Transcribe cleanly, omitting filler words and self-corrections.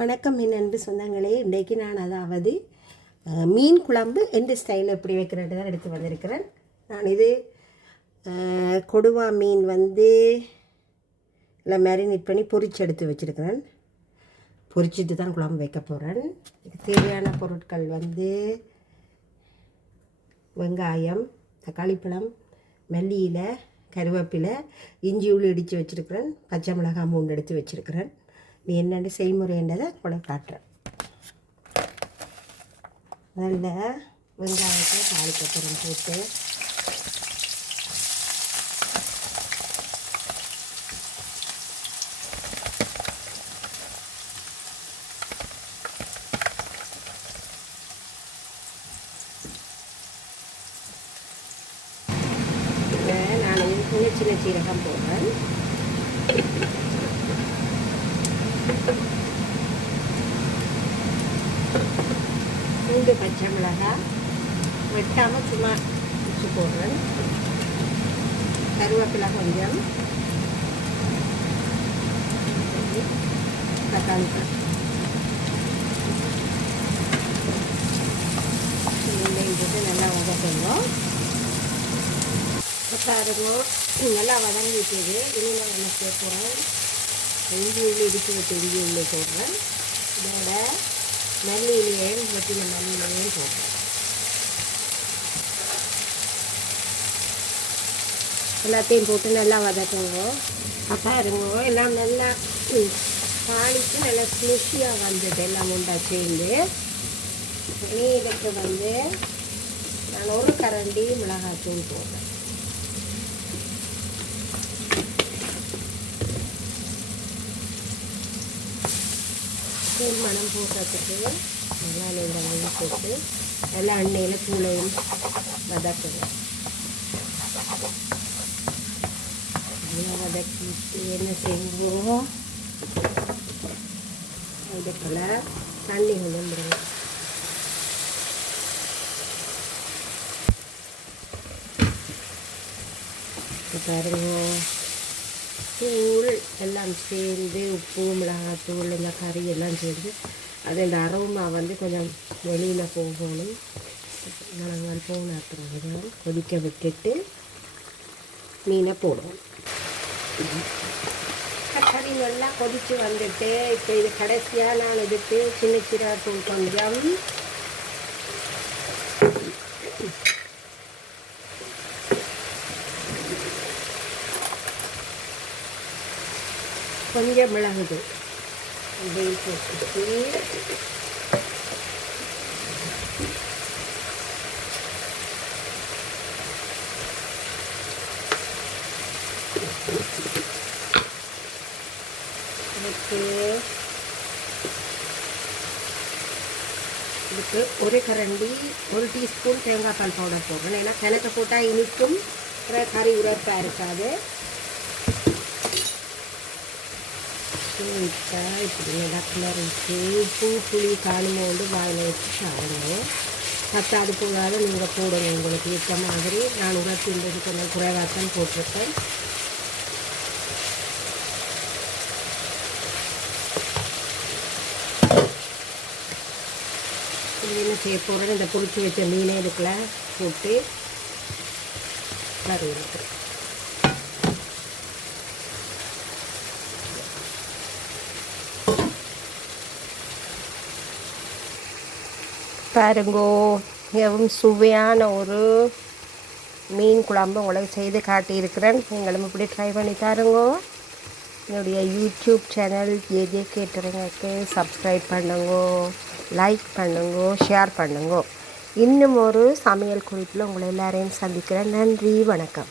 வணக்கம் என் அன்பு சொந்தங்களே. இன்றைக்கு நான் அதாவது மீன் குழம்பு எந்த ஸ்டைலில் எப்படி வைக்கிறேன்னு தான் எடுத்து வந்திருக்கிறேன். நான் இது கொடுவா மீன் இல்லை மேரினேட் பண்ணி பொரிச்சு எடுத்து வச்சுருக்கிறேன். பொரிச்சிட்டு தான் குழம்பு வைக்க போகிறேன். இதுக்கு தேவையான பொருட்கள் வெங்காயம், தக்காளி பழம், மல்லி இலை, கருவேப்பிலை, இஞ்சி உள்ளி இடித்து வச்சுருக்கிறேன். பச்சை மிளகாய் 3 எடுத்து வச்சுருக்கிறேன். நீ என்னென்னு செய்முறைன்றதை கூட காட்டுறேன். நல்ல வெங்காயத்தை தாளிக்கப்புறம் போட்டு நான் சின்ன சீரகம் போடுறேன். பூண்டு, பச்சை மிளகாய் வெட்டாமல் சும்மா வச்சு போடுறேன். கருவேப்பிலை கொஞ்சம், தக்காளி பழம் போட்டு நல்லா வதக்கணும். பாருங்க, நல்லா வதங்கிட்டுது. இனி நான் என்ன சேர்க்குறேன், இஞ்சி உள்ளி இடித்து வச்சு இஞ்சி உள்ளி போடுறேன். இதோட மல்லியிலையும் வெட்டின மல்லியிலையும் போடுறேன். எல்லாத்தையும் போட்டு நல்லா வதக்குங்க. பாருங்க, எல்லாம் நல்லா பாலிக்கு நல்லா ஸ்மெஷியாக வந்தது. எல்லாம் உண்டா சேர்ந்து இதுக்கு நான் 1 கரண்டி மிளகாத்தூள் போடுறேன். மனம் போடுறதுக்கு நல்லா வெங்காயம் போட்டு நல்லா எண்ணெயில் தூளையும் வதக்குவேன். வதக்கிட்டு என்ன செய்வோம், இதுக்குள்ள தண்ணி கொஞ்சம் விடுவோம். பாருங்க, தூள் எல்லாம் சேர்ந்து உப்பு, மிளகாத்தூள், இந்த கறி எல்லாம் சேர்ந்து அது இந்த அரோமா கொஞ்சம் வெளியில் போகணும். நாங்கள் போனாக்கிறோம். கொதிக்க விட்டுட்டு மீனை போடுவோம். கறி நல்லா கொதித்து வந்துட்டு இப்போ இது கடைசியாக நான் எடுத்து சின்ன சீரகத்தூள் கொஞ்சம், கொஞ்சம் மிளகுது இதையும் போட்டுட்டு இதுக்கு 1 கரண்டி 1 டீஸ்பூன் தேங்காய் பால் பவுடர் போடுறேன். ஏன்னா கிணக்க போட்டால் இனிக்கும், கறி உரப்பாக இருக்காது. இப்போ இப்படி நல்லா கிளறிட்டு உப்பு புளி காணுமோண்டு வாயில் வச்சு சாப்பிடணும். பத்தாது போகாத நீங்கள் போடுங்க, உங்களுக்கு ஏற்ற மாதிரி. நான் உரத்தின்றது கொஞ்சம் குறைவாகத்தான் போட்டிருக்கேன். என்ன செய்ய போகிறேன், இந்த பொரிச்சு வச்ச மீனே இதுக்குள்ள போட்டு கறி இருக்கு. பாருங்கோ, மிகவும் சுவையான ஒரு மீன் குழம்பு உங்களுக்கு செய்து காட்டியிருக்கிறேன். நீங்களும் இப்படி ட்ரை பண்ணி பாருங்கோ. என்னுடைய யூடியூப் சேனல் ஏஜே கேட்டரிங்க்கு சப்ஸ்கிரைப் பண்ணுங்கோ, லைக் பண்ணுங்கோ, ஷேர் பண்ணுங்கோ. இன்னும் ஒரு சமையல் குறிப்பில் உங்களை எல்லாரையும் சந்திக்கிறேன். நன்றி, வணக்கம்.